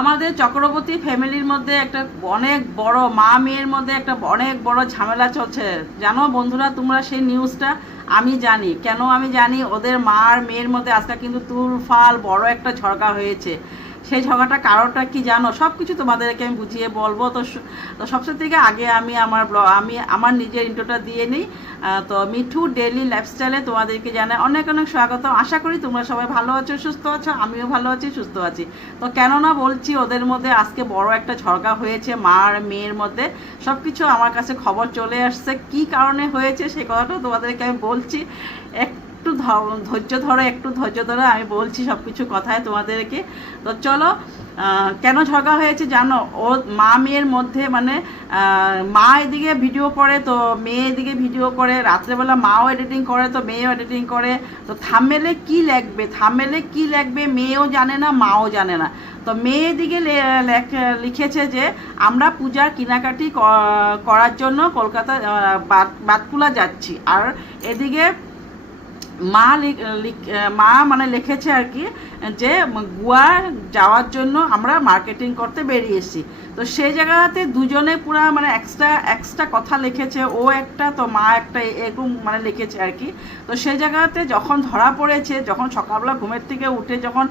আমাদের চক্রবর্তী ফ্যামিলির মধ্যে একটা অনেক বড় মা মেয়ের মধ্যে একটা অনেক বড় ঝামেলা চলছে। জানো বন্ধুরা, তোমরা সেই নিউজটা আমি জানি। কেন আমি জানি? ওদের মা আর মেয়ের মধ্যে আজকে কিন্তু তুলফাল বড় একটা ঝড়কা হয়েছে। সেই ঝগড়াটা কারোটা কি জানো? সব কিছু তোমাদেরকে আমি বুঝিয়ে বলব। তো স- তো সবচেয়ে থেকে আগে আমি আমার ব্লগ আমি আমার নিজের ইন্টোটা দিয়ে নিই। তো মিঠু ডেলি লাইফস্টাইলে তোমাদেরকে জানাই অনেক অনেক স্বাগত আশা করি তোমরা সবাই ভালো আছো, সুস্থ আছো, আমিও ভালো আছি, সুস্থ আছি। তো কেননা বলছি, ওদের মধ্যে আজকে বড় একটা ঝড়কা হয়েছে মা আর মেয়ের মধ্যে। সব কিছু আমার কাছে খবর চলে আসছে। কি কারণে হয়েছে সেই কথাটা তোমাদেরকে আমি বলছি। একটু ধৈর্য ধরো, একটু ধৈর্য ধরো, আমি বলছি সব কিছু কথায় তোমাদেরকে। তো চলো কেন ঝগড়া হয়েছে জানো? ও মা মেয়ের মধ্যে মানে মা এদিকে ভিডিও করে, তো মেয়ে এদিকে ভিডিও করে, রাত্রেবেলা মাও এডিটিং করে, তো মেয়েও এডিটিং করে। তো থামেলে কি লাগবে? থামেলে কি লাগবে? মেয়েও জানে না, মাও জানে না। তো মেয়ে লেখ- লিখেছে যে, আমরা পূজার কেনাকাটি করার জন্য কলকাতা বাত- বাতকুলা যাচ্ছি। আর এদিকে মা লিখ- মা মানে লিখেছে আর কি যে গোয়া যাওয়ার জন্য আমরা মার্কেটিং করতে বেরিয়েছি। তো সেই জায়গাতে দুজনে পুরা মানে এক্সট্রা এক্সট্রা কথা লিখেছে, ও একটা, তো মা একটা এরকম মানে লিখেছে আর কি। তো সেই জায়গাতে যখন ধরা পড়েছে, যখন সকালবেলা ঘুমের থেকে উঠে যখন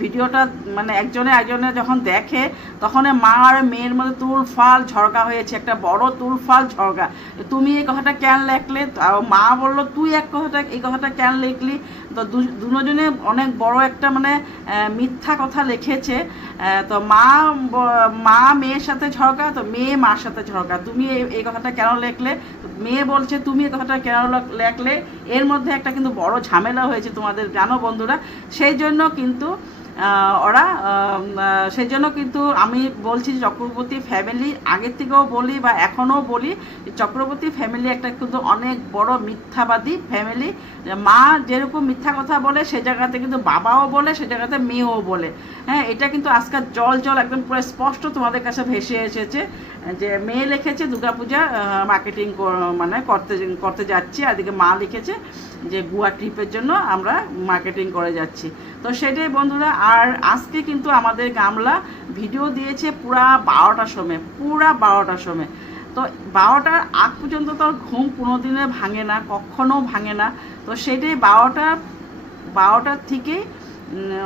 ভিডিওটা মানে একজনে একজনে যখন দেখে, তখন মা আর মেয়ের মধ্যে তুলফাল ঝরকা হয়েছে, একটা বড় তুলফাল ঝরকা তুমি এই কথাটা কেন লেখলে? মা বলল, তুই এক কথাটা এই কথাটা কেন লিখলি? তো দুজনে অনেক বড় একটা মানে মিথ্যা কথা লিখেছে। তো মা মা মেয়ের সাথে ঝগড়া, তো মেয়ে মার সাথে ঝগড়া। তুমি এই- কথাটা কেন লেখলে? মেয়ে বলছে, তুমি এই কথাটা কেন লেখ- লেখলে? এর মধ্যে একটা কিন্তু বড় ঝামেলা হয়েছে তোমাদের জানো বন্ধুরা। সেই জন্য কিন্তু ওরা আহ, আহ, সেই জন্য কিন্তু আমি বলছি চক্রবর্তী ফ্যামিলি আগের থেকেও বলি বা এখনও বলি চক্রবর্তী ফ্যামিলি একটা কিন্তু অনেক বড় মিথ্যাবাদী ফ্যামিলি মা যেরকম মিথ্যা কথা বলে সে জায়গাতে কিন্তু বাবাও বলে সে জায়গাতে মেয়েও বলে। হ্যাঁ এটা কিন্তু আজকাল জল জল একদম পুরো স্পষ্ট তোমাদের কাছে ভেসে এসেছে যে মেয়ে লিখেছে দুর্গাপূজা মার্কেটিং মানে করতে করতে যাচ্ছি আর এদিকে মা লিখেছে যে গোয়া ট্রিপের জন্য আমরা মার্কেটিং করে যাচ্ছি। তো সেটাই বন্ধুরা আর আজকে কিন্তু আমাদের গামলা ভিডিও দিয়েছে পুরা বারোটার সময়, পুরা বারোটার সময়। তো বারোটার আগ পর্যন্ত তো ঘুম কোনোদিনে ভাঙে না, কখনো ভাঙে না। তো সেটাই বারোটা বারোটার থেকেই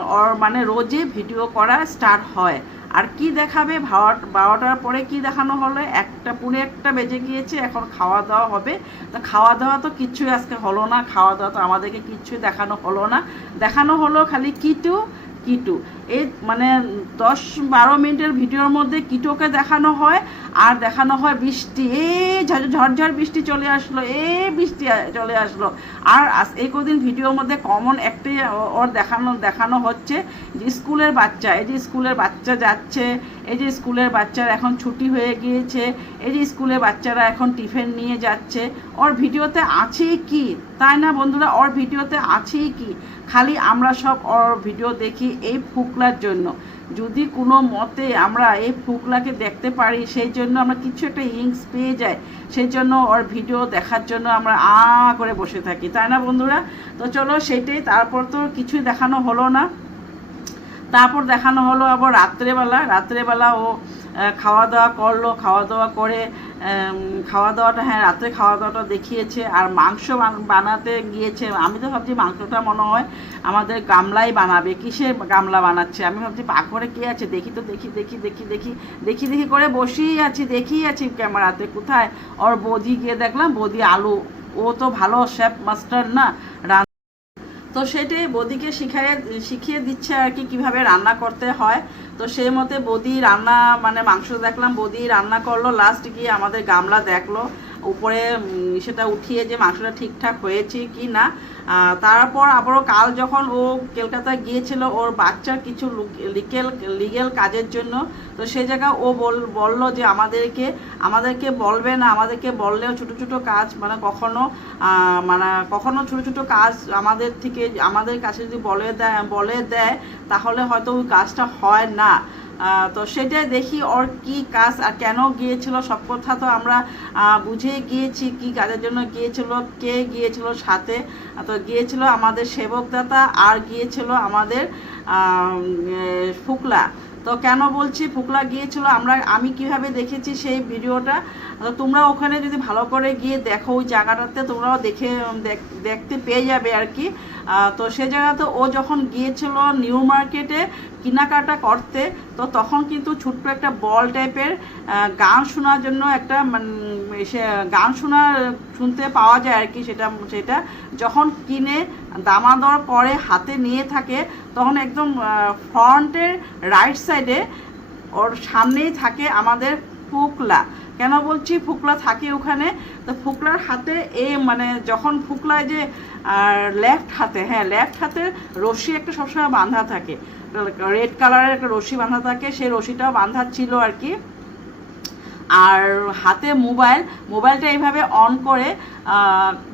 ওর মানে রোজে ভিডিও করা স্টার্ট হয়। আর কি দেখাবে বারো- বারোটার পরে কি দেখানো হলো? একটা, পুনে একটা বেজে গিয়েছে, এখন খাওয়া দাওয়া হবে। তো খাওয়া দাওয়া তো কিচ্ছুই আজকে হলো না, খাওয়া দাওয়া তো আমাদেরকে কিচ্ছুই দেখানো হলো না। দেখানো হলো খালি কিটু কিটু। এই মানে দশ বারো মিনিটের ভিডিওর মধ্যে কিটোকে দেখানো হয় আর দেখানো হয় বৃষ্টি এ ঝ- ঝড়ঝড় বৃষ্টি চলে আসলো এ বৃষ্টি চলে আসলো। আর এই কদিন ভিডিওর মধ্যে কমন একটাই ওর দেখানো দেখানো হচ্ছে যে স্কুলের বাচ্চা, এই যে স্কুলের বাচ্চা যাচ্ছে, এই যে স্কুলের বাচ্চার এখন ছুটি হয়ে গিয়েছে, এই যে স্কুলের বাচ্চারা এখন টিফিন নিয়ে যাচ্ছে। ওর ভিডিওতে আছেই কি? তাই না বন্ধুরা? ওর ভিডিওতে আছেই কি? খালি আমরা সব ওর ভিডিও দেখি এই ফুকলার জন্য। যদি কোনো মতে আমরা এই ফুকলাকে দেখতে পারি, সেই জন্য আমরা কিছু একটা ইংস পেয়ে যাই, সেই জন্য ওর ভিডিও দেখার জন্য আমরা আ করে বসে থাকি, তাই না বন্ধুরা? তো চলো সেটাই, তারপর তো কিছুই দেখানো হলো না। তারপর দেখানো হলো আবার রাত্রেবেলা রাত্রেবেলা ও খাওয়া দাওয়া করল খাওয়া দাওয়া করে খাওয়া দাওয়াটা হ্যাঁ রাত্রে খাওয়া দাওয়াটা দেখিয়েছে আর মাংস বানাতে গিয়েছে। আমি তো ভাবছি মাংসটা মনে হয় আমাদের গামলাই বানাবে, কিসের গামলা বানাচ্ছে? আমি ভাবছি পাকড়ে কে আছে? দেখি তো, দেখি দেখি দেখি দেখি দেখি দেখি করে বসেই আছি, দেখেই আছি ক্যামেরাতে। কোথায়? ওর বৌদি গিয়ে দেখলাম, বৌদি আলু, ও তো ভালো শেফ মাস্টার না। তো সেটাই বৌদিকে শিখাইয়ে, শিখিয়ে দিচ্ছে আর কি কীভাবে রান্না করতে হয়। তো সেই মতে বৌদি রান্না মানে মাংস দেখলাম, বৌদি রান্না করল। লাস্ট গিয়ে আমাদের গামলা দেখল। উপরে সেটা উঠিয়ে যে মাংসটা ঠিকঠাক হয়েছে কি না তারপর আবারও কাল যখন ও কলকাতা গিয়েছিল, ওর বাচ্চার কিছু লিগেল লিগেল কাজের জন্য, তো সে জায়গা ও বল, বলল যে আমাদেরকে আমাদেরকে বলবে না, আমাদেরকে বললেও ছোটো ছোটো কাজ মানে কখনো মানে কখনো ছোটো ছোটো কাজ আমাদের থেকে, আমাদের কাছে যদি বলে দেয় বলে দেয়, তাহলে হয়তো ওই কাজটা হয় না। তো সেটাই দেখি ওর কি কাজ আর কেন গিয়েছিল, সব কথা তো আমরা বুঝে গিয়েছি কি কাজের জন্য গিয়েছিল, কে গিয়েছিল সাথে। তো গিয়েছিল আমাদের সেবকদাতা আর গিয়েছিল আমাদের ফুকলা। তো কেন বলছি ফুকলা গিয়েছিল? আমরা, আমি কীভাবে দেখেছি সেই ভিডিওটা? তো তোমরা ওখানে যদি ভালো করে গিয়ে দেখো ওই জায়গাটাতে, তোমরাও দেখে, দেখ- দেখতে পেয়ে যাবে আর কি। তো সে জায়গাতে ও যখন গিয়েছিল নিউ মার্কেটে কেনাকাটা করতে, তো তখন কিন্তু ছোট্ট একটা বল টাইপের গান শোনার জন্য একটা সে গান শোনার, শুনতে পাওয়া যায় আর কি সেটা সেটা যখন কিনে দামাদর করে হাতে নিয়ে থাকে, তখন একদম ফ্রন্টের রাইট সাইডে ওর সামনেই থাকে আমাদের ফুকলা কেন বলছি? ফুকলা থাকে ওখানে। তো ফুকলার হাতে এ মানে যখন ফুকলায় যে, আর লেফট হাতে হ্যাঁ লেফট হাতে রশি একটা সবসময় বাঁধা থাকে। রেড কালারের একটা রশি বাঁধা থাকে, সেই রশিটাও বাঁধা ছিল আর কি। আর হাতে মোবাইল, মোবাইলটা এইভাবে অন করে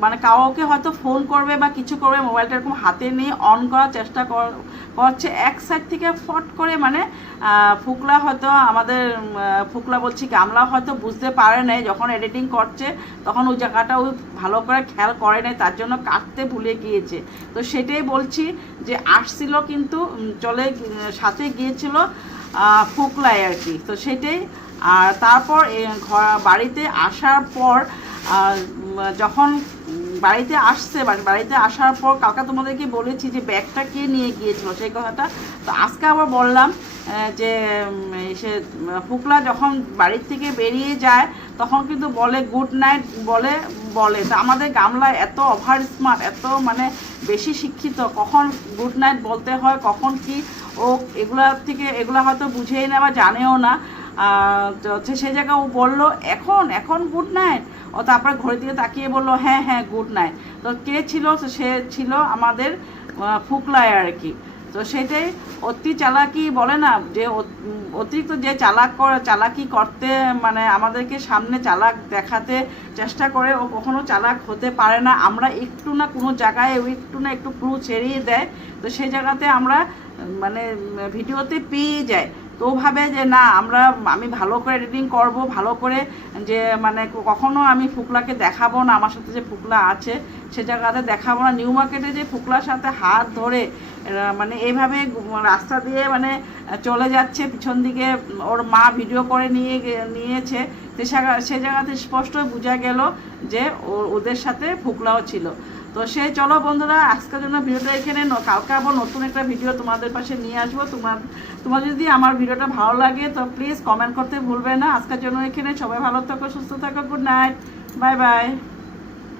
মানে কাউকে হয়তো ফোন করবে বা কিছু করবে, মোবাইলটা এরকম হাতে নিয়ে অন করার চেষ্টা কর- করছে। এক সাইড থেকে ফট করে মানে ফুকলা হয়তো আমাদের ফুকলা বলছি গামলা হয়তো বুঝতে পারে নাই, যখন এডিটিং করছে, তখন ওই জায়গাটা ওই ভালো করে খেয়াল করে নাই, তার জন্য কাটতে ভুলে গিয়েছে। তো সেটাই বলছি যে, আসছিল কিন্তু চলে, সাথে গিয়েছিল ফুকলায় আর কি। তো সেটাই আর তারপর বাড়িতে আসার পর যখন বাড়িতে আসছে বাড়িতে আসার পর কাকা তোমাদেরকে বলেছি যে ব্যাগটা কে নিয়ে গিয়েছিল সেই কথাটা। তো আজকে আবার বললাম যে সে, ফুকলা যখন বাড়ির থেকে বেরিয়ে যায়, তখন কিন্তু বলে গুড নাইট বলে বলে। তা আমাদের গামলা এত ওভার স্মার্ট এত মানে বেশি শিক্ষিত, কখন গুড নাইট বলতে হয়, কখন কি, ও এগুলা থেকে, এগুলা হয়তো বুঝেই না বা জানেও না। হচ্ছে সেই জায়গায় ও বলল, এখন এখন গুড নাইট ও তারপরে ঘড়ির দিকে তাকিয়ে বলল হ্যাঁ হ্যাঁ গুড নাইট তো কে ছিল? সে ছিল আমাদের ফুকলায় আর কি। তো সেটাই অতি চালাকি বলে না, যে অতিরিক্ত যে চালাক করে চালাকি করতে মানে আমাদেরকে সামনে চালাক দেখাতে চেষ্টা করে, ও কখনো চালাক হতে পারে না। আমরা একটু না কোনো জায়গায় ও একটু না একটু ক্লু ছেড়িয়ে দেয়। তো সেই জায়গাতে আমরা মানে ভিডিওতে পেয়ে যাই। তো ভাবে যে না, আমরা, আমি ভালো করে এডিটিং করব, ভালো করে যে মানে কখনো আমি ফুকলাকে দেখাবো না, আমার সাথে যে ফুকলা আছে, সে জায়গাতে দেখাবো না। নিউ মার্কেটে যে ফুকলার সাথে হাত ধরে মানে এইভাবে রাস্তা দিয়ে মানে চলে যাচ্ছে, পিছন দিকে ওর মা ভিডিও করে নিয়ে নিয়েছে, সে জায়গা- সে জায়গাতে স্পষ্ট বোঝা গেল যে ওদের সাথে ফুকলাও ছিল। তো সেই চলো বন্ধুরা, আজকের জন্য ভিডিওটা এখানে কালকে আবার নতুন একটা ভিডিও তোমাদের পাশে নিয়ে আসব। তোমার তোমার যদি আমার ভিডিওটা ভালো লাগে, তো প্লিজ কমেন্ট করতে ভুলবে না। আজকের জন্য এখানে সবাই ভালো থাকো, সুস্থ থাকো গুড নাইট বাই বাই